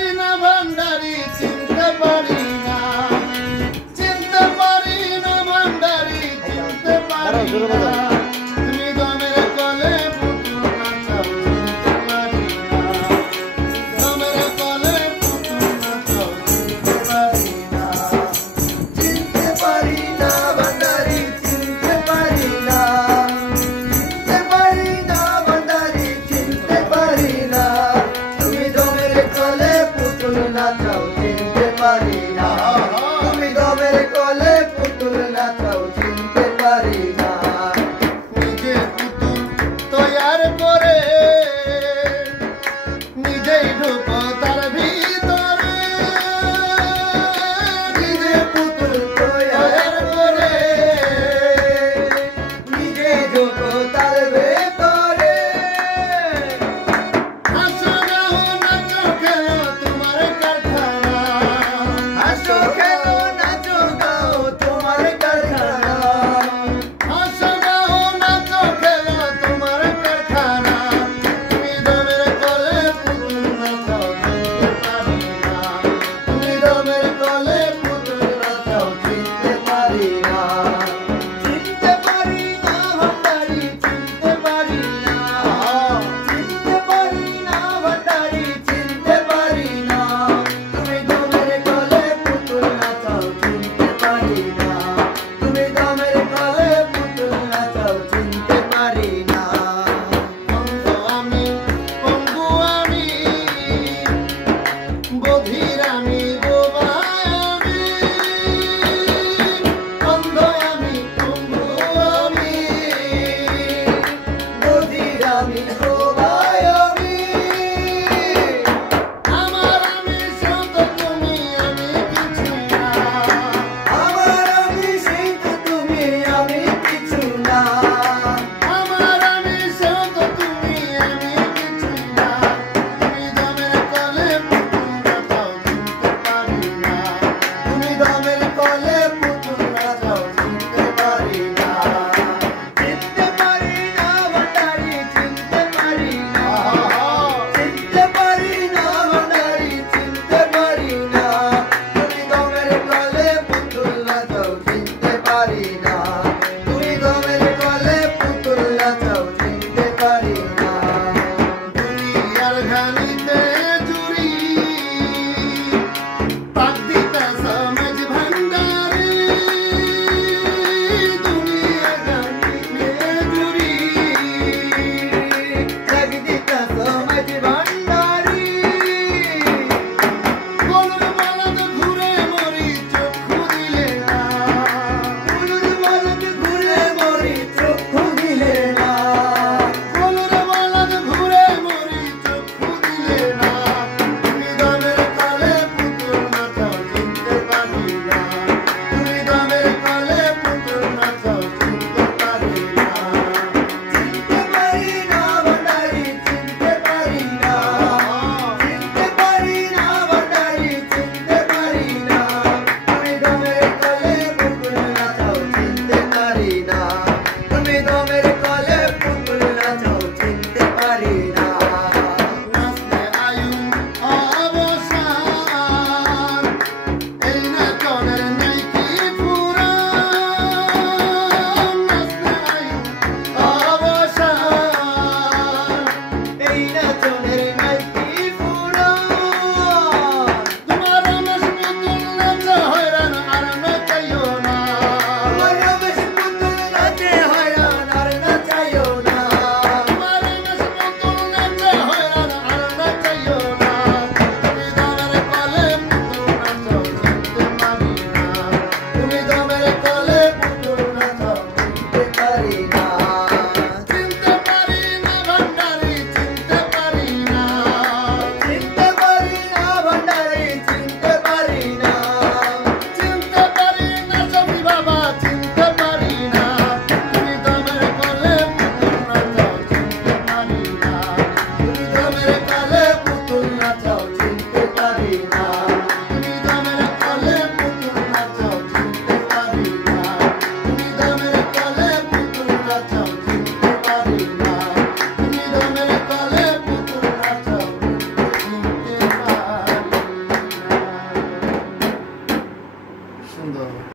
না ভান্ডারি চিনতে পারি না, চিনতে পারি না ভান্ডারি চিনতে পারি না, তুমি দমের কলে পুতুল নাচাও চিনতে পারি না, দমের কলে পুতুল নাচাও চিনতে পারি না, চিনতে পারি না ভান্ডারি চিনতে পারি না, চিনতে পারি না ভান্ডারি চিনতে পারি না, তুমি দমের কলে পুতুল নাচাও চিনতে পারি না, তুমি দমের কলে পুতুল নাচাও চিনতে পারি না, নিজে পুতুল তৈয়ার করে নিজেই ঢুকো তার ভিতরে, নিজে পুতুল তৈয়ার করে নিজে ঢুকো তার ভিতরে, হাসো গাও নাচো খেলো তোমার কারখানা, হাসো খেলো নাচো গাও তোমার কারখানা, হাসো গাও নাচো খেলো তোমার কারখানা, তুমি দমের কলে পুতুল নাচাও চিনতে পারি না, তুমি দমের কলে পুতুল নাচাও চিনতে পারি না, চিনতে পারি না ভান্ডারি চিনতে পারি না, চিনতে পারি না ভান্ডারি চিনতে পারি না, তুমি দমের কলে পুতুল নাচাও চিনতে পারি না, তুমি দমের কলে পুতুল নাচাও চিনতে পারি না, অন্ধ আমি পঙ্গু আমি বধির আমি বোবা আমি, অন্ধ আমি পঙ্গু আমি বধির আমি বোবা আমি, আমার আমি সেও তো তুমি আমি কিছু না, আমার আমি সেই তো তুমি আমি কিছু না, আমার আমি সেও তো তুমি আমি কিছু না, তুমি দমের কলে পুতুল নাচাও চিনতে পারি না, তুমি দমের কলে পুতুল নাচাও চিনতে পারি না, চিনতে পারি না ভান্ডারি চিনতে পারি না, চিনতে পারি না ভান্ডারি চিনতে পারি না, তুমি দমের কলে পুতুল নাচাও চিনতে পারি না, তুমি দমের কলে পুতুল নাচাও চিনতে পারি না, দুনিয়ার ঘানিতে জুড়ি পাক দিতা সমঝ ভান্ডারি, দুনিয়ার ঘানিতে জুড়ি পাক দিতা সমঝ ভান্ডারি, গরুর বলদ ঘুরে মরি চক্ষু দিলে না, গরুর বলদ ঘুরে মরি চক্ষু দিলে না, গরুর বলদ ঘুরে মরি চক্ষু দিলে না, তুমি দমের কলে পুতুল নাচাও চিনতে পারি না, তুমি দমের কলে পুতুল নাচাও চিনতে পারি না, চিনতে পারি না ভান্ডারি চিনতে পারি না, চিনতে পারি না ভান্ডারি চিনতে পারি না, তুমি দমের কলে পুতুল নাচাও চিনতে পারি না, তুমি দমের কলে পুতুল নাচাও চিনতে পারি না, নাচতে আয়ু অবসান এই নাচনের নাই কি পুরাণ, নাচতে আয়ু অবসান এই নাচনের নাই কি পুরাণ, তোমার রমেশ পুতুল নাচে হয়রান আর নাচাইও না, তোমার রমেশ পুতুল নাচে হয়রান আর নাচাইও না, তোমার রমেশ পুতুল নাচে হয়রান আর নাচাইও না, তুমি দমের কলে পুতুল নাচাও চিনতে পারি না, তুমি দমের কলে পুতুল নাচাও চিনতে পারি না, চিনতে পারি না ভান্ডারি চিনতে পারি না, চিনতে পারি না ভান্ডারি চিনতে পারি না, চিনতে পারি না সবি বাবা চিনতে পারি না, তুমি দমের কলে পুতুল নাচাও চিনতে পারি না, তুমি দমের কলে পুতুল নাচাও চিনতে পারি না, তুমি দমের কলে পুতুল নাচাও চিনতে পারি না, তুমি দমের কলে পুতুল নাচাও চিনতে পারি না, তুমি দমের কলে পুতুল নাচাও চিনতে পারি সুন্দর।